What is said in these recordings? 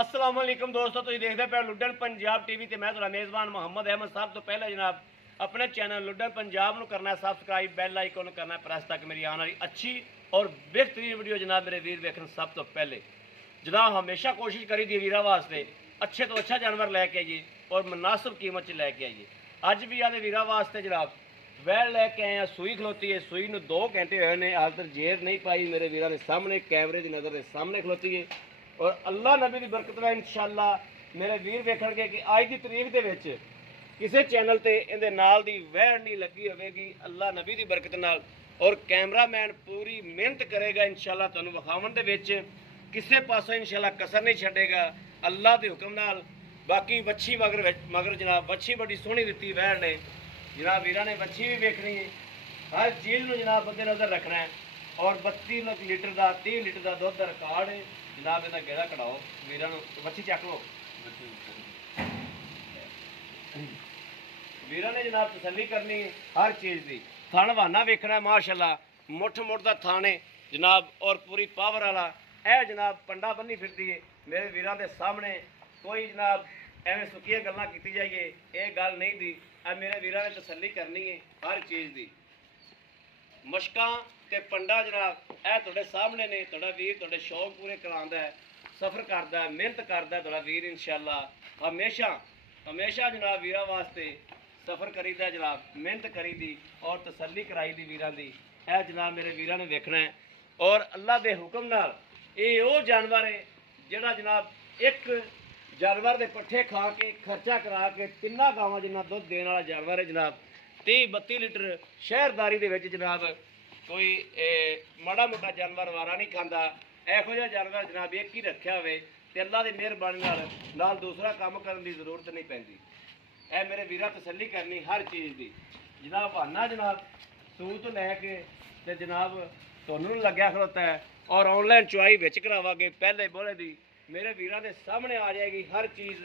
अस्सलाम वालेकुम दोस्तों, तुम देखते पे लुड्डन पंजाब टीवी ते मैं तुहाडा मेज़बान मोहम्मद अहमद। सब तो पहले जनाब अपने चैनल लुड्डन पंजाब नूं करना सबसक्राइब, बैल आइकन करना प्रेस ताकि मेरी आने वाली अच्छी और बेहतरीन वीडियो जनाब मेरे वीर वेखन सब तो पहले। जनाब हमेशा कोशिश करी दी वीरा वास्ते अच्छे तो अच्छा जानवर लैके आइए और मुनासिब कीमत च लैके आइए। अज भी आदे वीरा वास्ते जनाब वैल लैके आए हैं। सूई खलोती है, सूई नूं 2 घंटे होए ने, हाल तक जेर नहीं पाई। मेरे वीरा के सामने कैमरे की नज़र के सामने खलोती है और अल्लाह नबी की बरकत नाल इंशाअल्लाह मेरे वीर वेखणगे कि अज की तरीक दे विच किसी चैनल ते इहदे नाल दी वैड़ नहीं लगी होवेगी अल्लाह नबी की बरकत नाल। और कैमरामैन पूरी मेहनत करेगा इंशाअल्लाह तुहानूं विखावन दे विच किसी पासों इंशाअल्लाह कसर नहीं छड्डेगा अल्लाह के हुक्म नाल। बाकी वच्छी मगर जनाब वच्छी बड़ी सोहनी दित्ती वैड़ ने जनाब। वीरा ने वच्छी भी वेखनी है, हर चीज़ में जनाब बंदे नज़र रखना है। और 32 लीटर का 30 लीटर का दुध का रिकॉर्ड है जनाब। इसका गेड़ा कढ़ाओ वीरा वच्छी चक लो। वीरा ने जनाब तसल्ली करनी हर चीज़ की। थन बहाना वेखना है माशाअल्लाह, मुठ मुठ का थान है जनाब और पूरी पावर वाला। यह जनाब पंडा बनी फिरती है मेरे वीरों के सामने। कोई जनाब एवं सुखिया गल्लां की जाइए ये गल नहीं दी। मेरे वीरों ने तसल्ली करनी है हर चीज़ की। मशकां ते पंडा जनाब यह तुहाडे सामने ने। तुहाडा वीर तुहाडे शौक पूरे करांदा है, सफ़र करता है, मेहनत करता है। तुहाडा वीर इंशाअल्लाह हमेशा हमेशा जनाब वीरां वास्ते सफ़र करीदा जनाब, मेहनत करी दी और तसल्ली कराई दी वीरां दी। यह जनाब मेरे वीरां ने वेखना है। और अल्लाह के हुक्म नाल ये वो जानवर है जिहड़ा जनाब एक जानवर के पट्ठे खा के खर्चा करा के 3 गावां जिन्ना दुध देने वाला जानवर है जनाब। 30-32 लीटर शहरदारी दे विच जनाब कोई माड़ा मोटा जानवर वारा नहीं खाता। इहो जिहा जानवर जनाब एक ही रखा हुए तो अल्लाह की मेहरबानी नाल दूसरा काम करने की जरूरत नहीं पैंदी। ए मेरे वीरा तसल्ली करनी हर चीज़ की जनाब। बहाना जनाब सूत लैके ते जनाब तुहानूं लग्या खलोता है और ऑनलाइन चुआई विच करावांगे पहले बोले दी मेरे वीरां दे सामने आ जाएगी हर चीज़,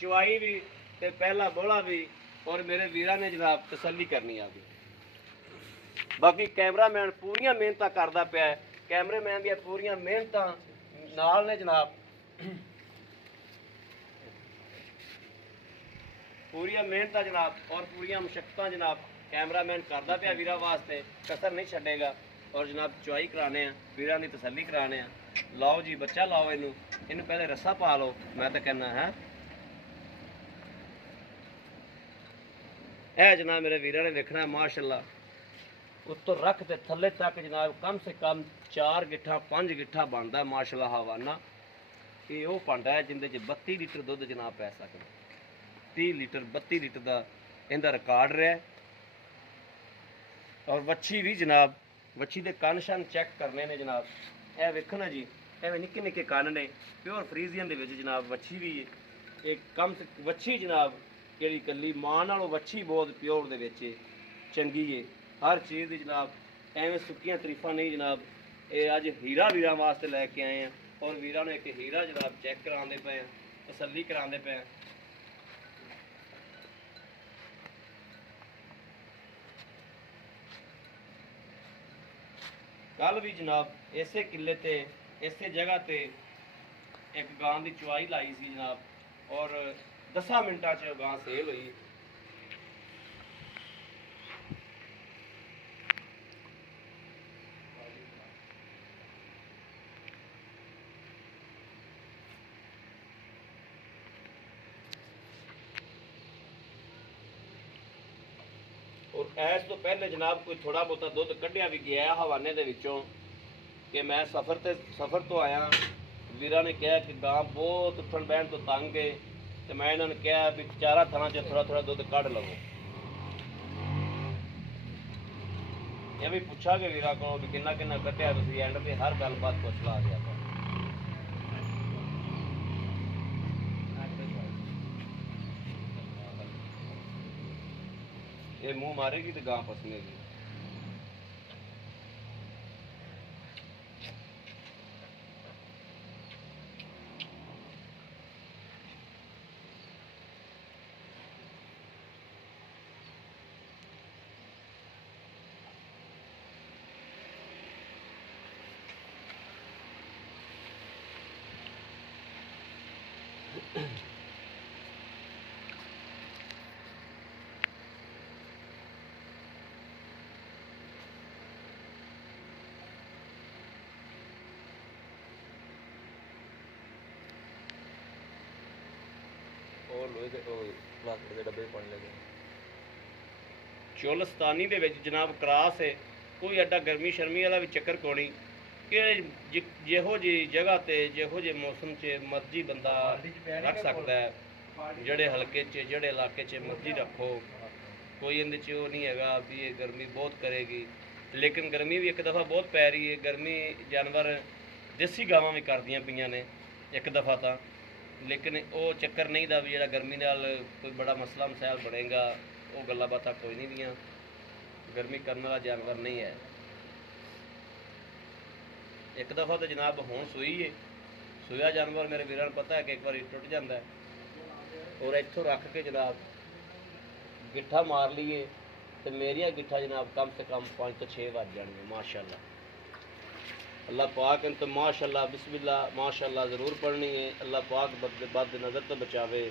चुआई भी ते पहला बोला भी। और मेरे वीरां ने जनाब तसल्ली करनी आ गई। बाकी कैमरामैन पूरियां मेहनतां करदा पिया है, कैमरामैन दी पूरियां मेहनतां नाल ने जनाब। पूरियां मेहनतां जनाब और पूरियां मुशक्कतां जनाब कैमरामैन करदा पिया वीरां वास्ते, कसर नहीं छड्डेगा। और जनाब चुआई कराने वीरां दी तसल्ली कराने। लाओ जी बच्चा लाओ, इनू पहले रस्सा पा लो। मैं तो कहना है यह जनाब मेरे वीरां ने देखना है माशाअल्लाह। उत्तों रख ते थल्ले तक जनाब कम से कम 4 गिट्ठा 5 गिट्ठा बनता है माशाअल्लाह हवाना। ये वो भांडा है जिंदे 32 लीटर दुध जनाब पै सकदा। 30 लीटर 32 लीटर का इनका रिकॉर्ड रहा। और वच्छी भी जनाब वच्छी के कन शन चैक करने ने जनाब। यह वेखो ना जी, एवं निक्के निक्के कन ने प्योर फ्रीजियन के जनाब वच्छी भी है। एक कम से वच्छी जनाब जी कली मां नालों वच्छी बहुत प्योर के चंगी है हर चीज़ की जनाब। एवं सुक्कियां तरीफा नहीं जनाब। ये अज हीरा वीरां वास्ते लैके आए हैं और वीरां ने एक हीरा जनाब चैक कराते पे हैं, तसल्ली कराते पे हैं। कल भी जनाब इसे किले ते इसे जगह ते एक गां की चुआई लाई सी जनाब और 10 मिनटां च गां सेल हुई। और ऐस तो पहले जनाब कोई थोड़ा बहुता दुध कढ़िया भी गया हवाने के विचों कि मैं सफ़र तो आया। वीरा ने कहा कि गां बहुत उठन बहन तो तंग है तो मैं इन्होंने कहा भी 4 थाना च थोड़ा थोड़ा दुध कढ़ लवो। ये भी पूछा कि वीरा को भी किन्ना किन्ना कढ़िया तुम एंड पे हर गलबात पुछ ला दिया। ये मुंह मारेगी तो गां पसनेगी। और लोहे के प्लास्टिक के डब्बे पानी लगे ਚੋਲਸਤਾਨੀ ਦੇ ਵਿੱਚ ਜਨਾਬ ਕਰਾਸ ਹੈ, ਕੋਈ ਐਡਾ ਗਰਮੀ ਸ਼ਰਮੀ ਵਾਲਾ ਵੀ ਚੱਕਰ ਕੋਣੀ ਕਿ ਜਿਹੋ ਜਿਹੀ ਜਗ੍ਹਾ ਤੇ ਜਿਹੋ ਜਿਹੇ ਮੌਸਮ 'ਚ ਮਰਜ਼ੀ ਬੰਦਾ ਰੱਖ ਸਕਦਾ ਹੈ। ਜਿਹੜੇ ਹਲਕੇ 'ਚ ਜਿਹੜੇ ਇਲਾਕੇ 'ਚ ਮਰਜ਼ੀ ਰੱਖੋ, ਕੋਈ ਇਹਦੇ 'ਚ ਉਹ ਨਹੀਂ ਹੈਗਾ ਵੀ ਇਹ ਗਰਮੀ ਬਹੁਤ ਕਰੇਗੀ। ਲੇਕਿਨ ਗਰਮੀ ਵੀ ਇੱਕ ਦਫਾ ਬਹੁਤ ਪੈ ਰਹੀ ਹੈ। ਗਰਮੀ ਜਾਨਵਰ ਦੇਸੀ ਗਾਵਾਂ ਵੀ ਕਰਦੀਆਂ ਪਈਆਂ ਨੇ ਇੱਕ ਦਫਾ ਤਾਂ, ਲੇਕਿਨ ਉਹ ਚੱਕਰ ਨਹੀਂ ਦਾ ਵੀ ਜਿਹੜਾ ਗਰਮੀ ਨਾਲ ਕੋਈ ਬੜਾ ਮਸਲਾ ਮਸਾਇਲ ਬਣੇਗਾ, ਉਹ ਗੱਲਾਂ ਬਾਤਾਂ ਕੋਈ ਨਹੀਂ ਦੀਆਂ। ਗਰਮੀ ਕਰਨ ਵਾਲਾ ਜਾਨਵਰ ਨਹੀਂ ਹੈ। ਇੱਕ ਦਫਾ ਤਾਂ ਜਨਾਬ ਹੁਣ ਸੂਈ ਹੈ, ਸੂਇਆ ਜਾਨਵਰ ਮੇਰੇ ਵੀਰਾਂ ਨੂੰ ਪਤਾ ਹੈ ਕਿ ਇੱਕ ਵਾਰੀ ਟੁੱਟ ਜਾਂਦਾ ਹੈ। ਔਰ ਇੱਥੋਂ ਰੱਖ ਕੇ ਜਨਾਬ ਗਿੱਠਾ ਮਾਰ ਲਈਏ ਤੇ ਮੇਰੀਆਂ ਗਿੱਠਾ ਜਨਾਬ ਕਮ ਸੇ ਕਮ 5 ਤੋਂ 6 ਵੱਜ ਜਾਣਗੀਆਂ माशाअल्लाह। अल्लाह पाक इन तो माशाअल्लाह बिस्मिल्लाह माशाअल्लाह ज़रूर पढ़नी है। अल्लाह पाक बद नज़र तो बचावे।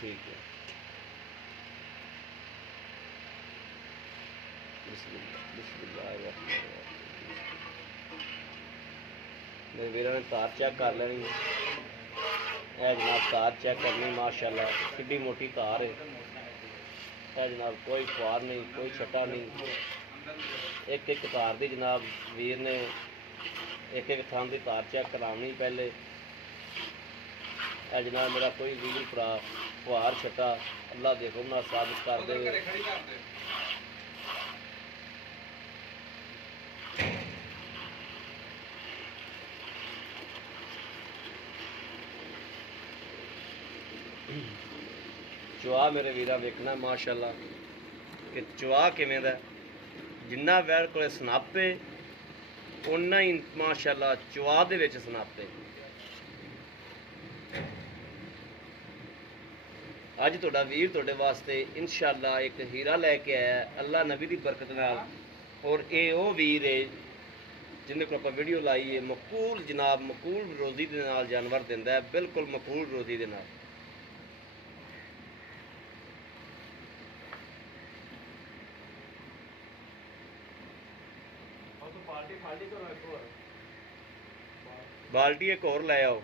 ठीक है बिस्मिल्लाह बिस्मिल्लाह। मेरे वीरों ने तार चेक कर लेनी है जनाब, तार चेक करनी माशाअल्लाह कितनी मोटी तार है जनाब, कोई फार नहीं कोई छटा नहीं। एक एक तार दी जनाब वीर ने एक एक थान की तार चेक करानी पहले है जनाब। मेरा कोई वीर भरा फार छटा अल्लाह देखो ना साबित कर दे। चुआ मेरे वीरा वेखना माशाअल्लाह कि चुआ किवें दा, जिन्ना वैर कोले सनापे उन्ना ही माशाअल्लाह चुआ दे विच सनापे। अज तुहाडा वीर तुहाडे वास्ते इंशाअल्लाह एक हीरा लैके आया अल्लाह नबी दी बरकत नाल। और ये वो वीर है जिन्हें को आपां वीडियो लाई है, मकूल जनाब मकूल रोज़ी दे नाल जानवर दिंदा है, बिल्कुल मकूल रोज़ी दे नाल। बाल्टी एक और ले आओ।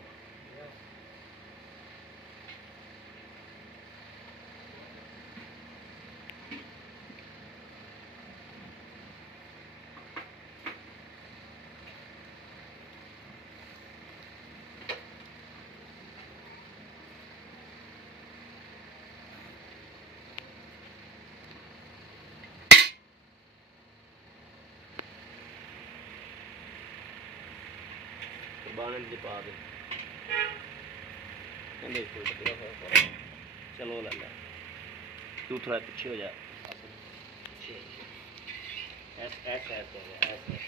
बाने दी पा दे चलो ला ला, तू थोड़ा पीछे हो जा। ऐसे ऐसे ऐसे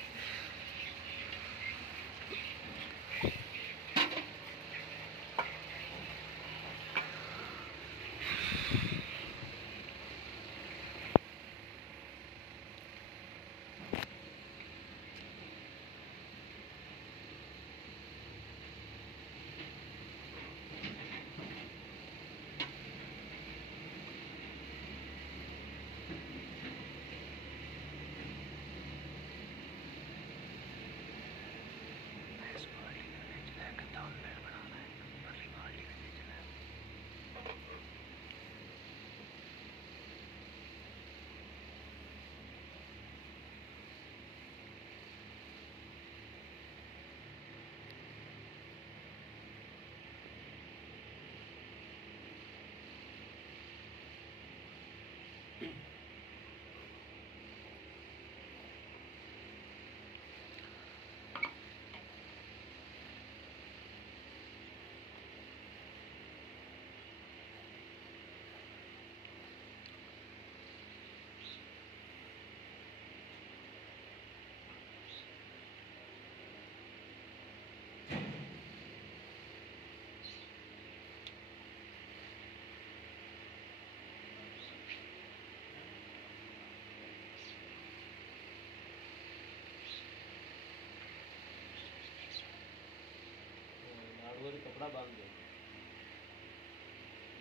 कपड़ा बांध दे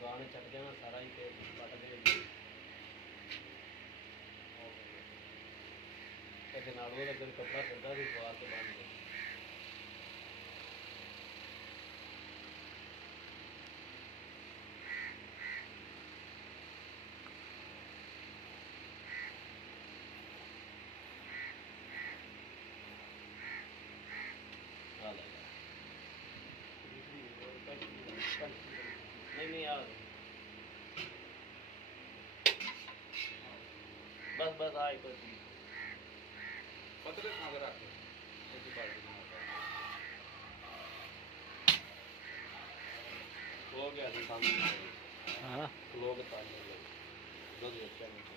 गाने चक जाना सारा ही ते कट दे ते नाल ओहदा कोई कपड़ा फिरदा भी पवा के बांध दे नहीं नहीं यार बस बस आए कोई चीज पतले खाग रख एक बाल्टी में हो गया जी सामने हाँ लोग ताने लगे दूध अच्छा नहीं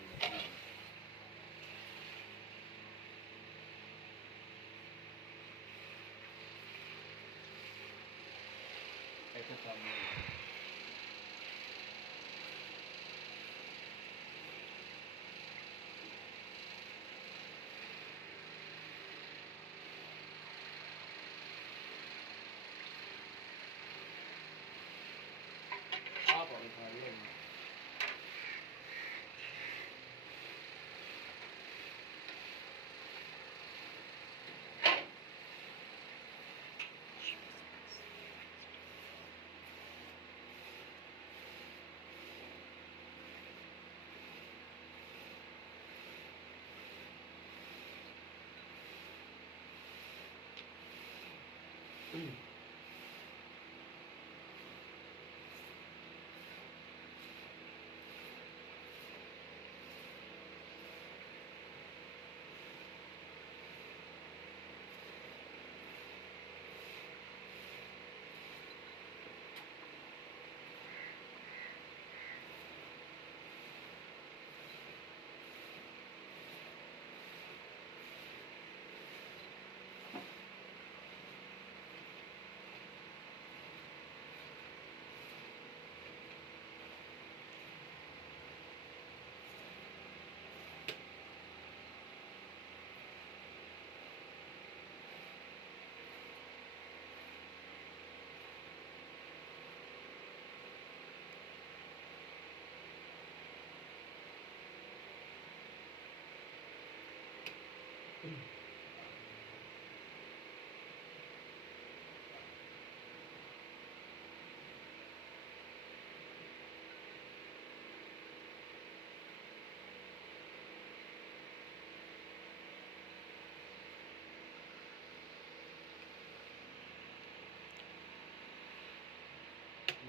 ऐसे सामने आप और खा लिया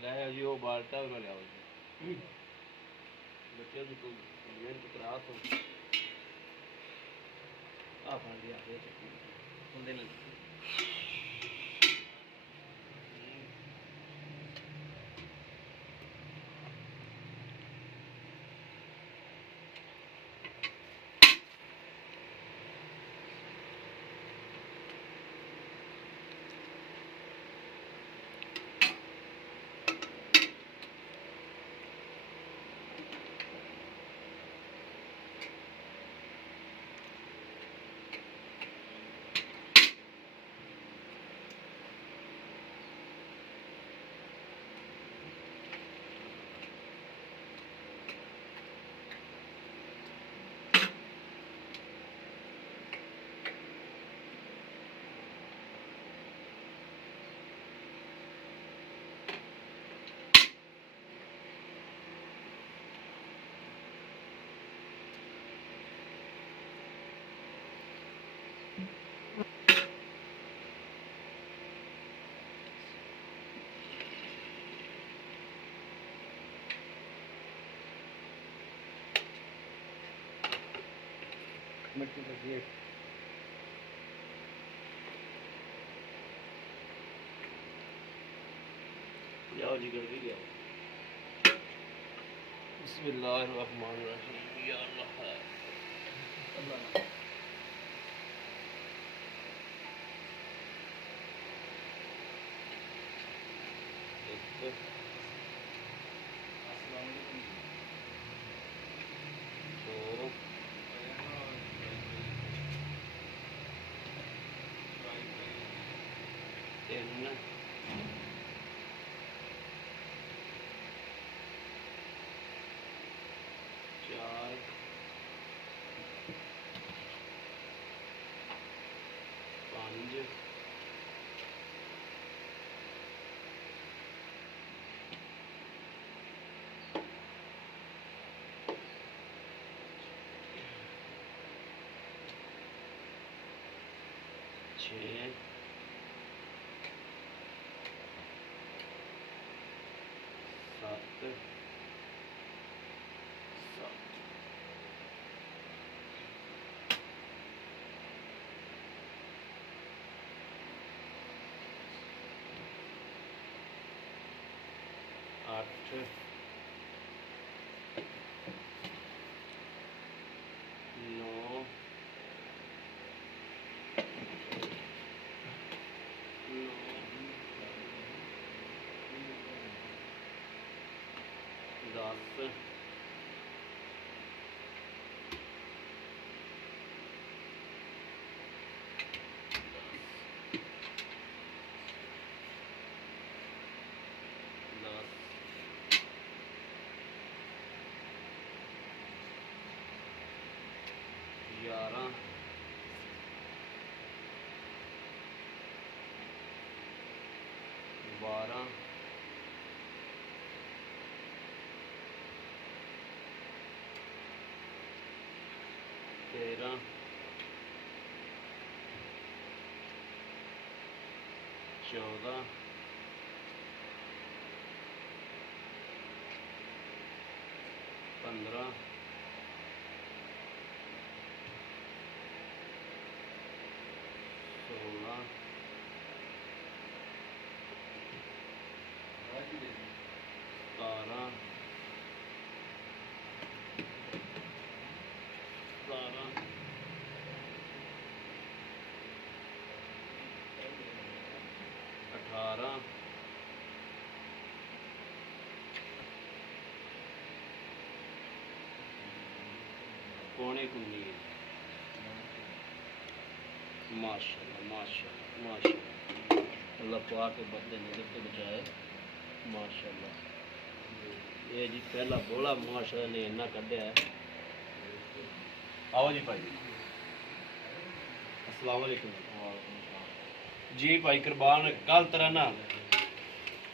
ਲੈ ਜੀ ਉਹ ਬਾਲਟਾ ਵੀ ਲਿਆਓ ਜੀ ਬੱਚੇ ਦੀ ਕੋਈ ਮਿਹਨਤ ਕਰਾ ਤੋ आ फड़ लिया ये सुनने लगे मिट्टी लगी है जाओ जी कर भी गया बिस्मिल्लाहिर्रहमानिर्रहीम या अल्लाह दो तीन 6 7 8 9 10 11 12 13 14 15 16 17 18 पौने 19 माशाल्लाह माशाल्लाह माशाल्लाह अल्लाह पाक के बदले नजर तो बचाए माशाल्लाह ये जी पहला बोला माशाल्लाह ने इन्ना कढ़िया है आओ जी भाई अस्सलाम वालेकुम जी भाई कुर्बान कल तरह ना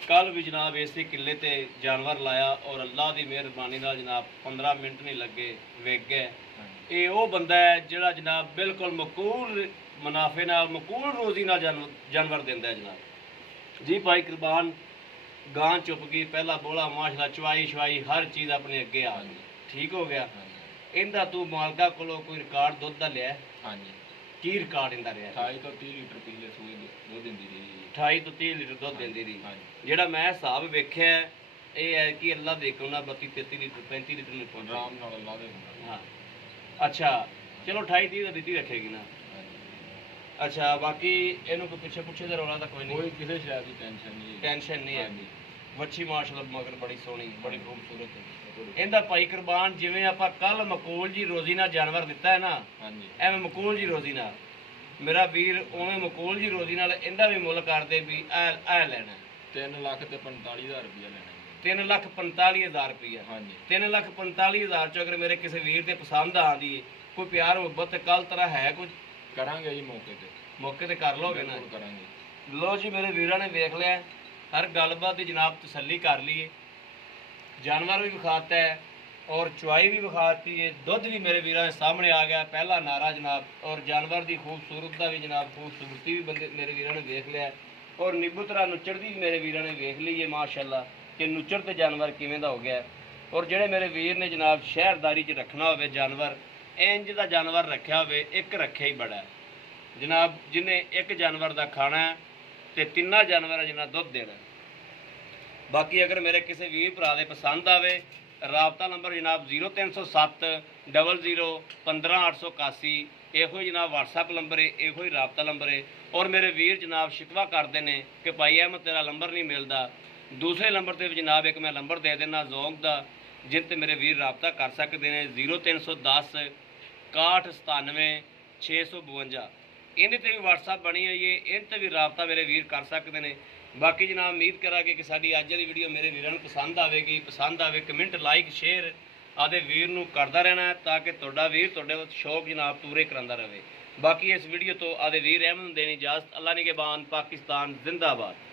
कल भी जनाब इसी किले ते जानवर लाया और अल्लाह की मेहरबानी नाल जनाब 15 मिनट नहीं लगे वेग गए ये वो बंदा है जिहड़ा जनाब बिल्कुल मकूल मुनाफे नाल मकूल रोजी नाल जानवर दिंदा है जनाब जी भाई कुर्बान गां चुप गई पहला बोला माशाल्लाह चवाई शवाई हर चीज़ अपने अगे आ गई ठीक हो गया इनका तू मालका कोलों कोई रिकॉर्ड दुध का लिया हाँ जी की रिकॉर्ड इंदा रहा 28 तो 30 लीटर पिछले सूए दुध दिंदी रही 28 तो 30 लीटर दुध दिंदी रही हाँ जी ਜਿਹੜਾ ਮੈਂ ਹਿਸਾਬ ਵੇਖਿਆ ਇਹ ਹੈ ਕਿ ਅੱਲਾ ਦੇ ਕੋਨਾ 32 33 ਲੀਟਰ 35 ਲੀਟਰ ਨੂੰ ਪਹੁੰਚਾ ਆਰਾਮ ਨਾਲ ਅੱਲਾ ਦੇ ਹੁੰਦਾ ਹਾਂ ਅੱਛਾ ਚਲੋ 28 30 ਦਾ ਦਿੱਤੀ ਰੱਖੇਗੀ ਨਾ हाँ जी ਅੱਛਾ ਬਾਕੀ ਇਹਨੂੰ ਕੋਈ ਪਿੱਛੇ ਪੁੱਛੇ ਦਾ ਰੌਲਾ ਤਾਂ ਕੋਈ ਨਹੀਂ कोई किसी शहर की टेंशन नहीं है ਟੈਨਸ਼ਨ ਨਹੀਂ ਹੈ हाँ जी ਵੱਛੀ ਮਾਸ਼ਾਅੱਲਾ ਮਗਰ ਬੜੀ ਸੋਹਣੀ ਬੜੀ ਖੂਬਸੂਰਤ ਹੈ ਇਹਦਾ ਭਾਈ ਕੁਰਬਾਨ ਜਿਵੇਂ ਆਪਾਂ ਕੱਲ ਮਕੂਲ ਜੀ ਰੋਜ਼ੀ ਨਾਲ ਜਾਨਵਰ ਦਿੱਤਾ ਹੈ ਨਾ हाँ जी ਐਵੇਂ ਮਕੂਲ ਜੀ ਰੋਜ਼ੀ ਨਾਲ ਮੇਰਾ ਵੀਰ ਉਵੇਂ ਮਕੂਲ ਜੀ ਰੋਜ਼ੀ ਨਾਲ ਇਹਦਾ ਵੀ ਮੁੱਲ ਕਰਦੇ ਵੀ ਐ ਲੈਣਾ 3 लाख ते 45,000 रुपया लेना है 3,45,000 रुपया हाँ जी 3,45,000 ਚੋਂ ਅਗਰ ਮੇਰੇ ਕਿਸੇ ਵੀਰ ਤੇ ਪਸੰਦ ਆਂਦੀ ਹੈ ਕੋਈ ਪਿਆਰ ਮੁਹੱਬਤ ਕੱਲ ਤਰ੍ਹਾਂ ਹੈ ਕੁਝ करांगे जी मौके पे ਮੌਕੇ ਤੇ ਕਰ ਲੋਗੇ ਨਾ बिल्कुल करांगे ਲੋ ਜੀ ਮੇਰੇ ਵੀਰਾਂ ਨੇ ਵੇਖ ਲਿਆ ਹਰ ਗੱਲਬਾਤ ਦੀ ਜਨਾਬ ਤਸੱਲੀ ਕਰ ਲਈਏ ਜਾਨਵਰ ਵੀ ਵਿਖਾਤਾ ਹੈ और चुआई भी विखाती है दुध भी मेरे वीर सामने आ गया पहला नारा जनाब और जानवर की खूबसूरत का भी जनाब खूबसूरती भी बंदे मेरे वीर ने देख लिया और निबुतरा नुचड़ती भी मेरे वीर ने वेख ली है माशाल्लाह कि नुचड़ ते जानवर किवें दा हो गया और जेड़े मेरे वीर ने जनाब शहरदारी च रखना होवे जानवर इंज दा जानवर रखा होवे एक रखे ही बड़ा है जनाब जिन्हें एक जानवर का खाना है तो तिना जानवर जिन्ना दुध देना बाकी अगर मेरे किसी वीर भरा दे पसंद आवे राबता नंबर जनाब 0307 00 15 881 ਇਹੋ ਜਨਾਬ WhatsApp ਨੰਬਰ ਹੈ ਇਹੋ ਹੀ ਰਾਬਤਾ ਨੰਬਰ ਹੈ ਔਰ ਮੇਰੇ ਵੀਰ ਜਨਾਬ ਸ਼ਿਕਵਾ ਕਰਦੇ ਨੇ ਕਿ ਭਾਈ ਅਹਿਮਦ ਤੇਰਾ ਨੰਬਰ ਨਹੀਂ ਮਿਲਦਾ ਦੂਸਰੇ ਨੰਬਰ ਤੇ ਜਨਾਬ ਇੱਕ ਮੈਂ ਨੰਬਰ ਦੇ ਦੇਣਾ ਜ਼ੋਂਗ ਦਾ ਜਿਨ ਤੇ ਮੇਰੇ ਵੀਰ ਰਾਬਤਾ ਕਰ ਸਕਦੇ ਨੇ 0310 6197 652 ਇਹਦੇ ਤੇ ਵੀ WhatsApp ਬਣੀ ਹੋਈ ਹੈ ਇਹਦੇ ਤੇ ਵੀ ਰਾਬਤਾ ਮੇਰੇ ਵੀਰ ਕਰ ਸਕਦੇ ਨੇ बाकी जनाब उम्मीद करांगे कि साडी अज वाली वीडियो मेरे वीरां नूं पसंद आवे कमेंट लाइक शेयर आदे वीर नूं करदा रहना ताकि तुहाडा वीर तुहाडे शौक जनाब पूरे करांदा रहे बाकी इस वीडियो तो आदे वीर अहमद नूं देनी इजाजत अल्लाह निगहबान पाकिस्तान जिंदाबाद।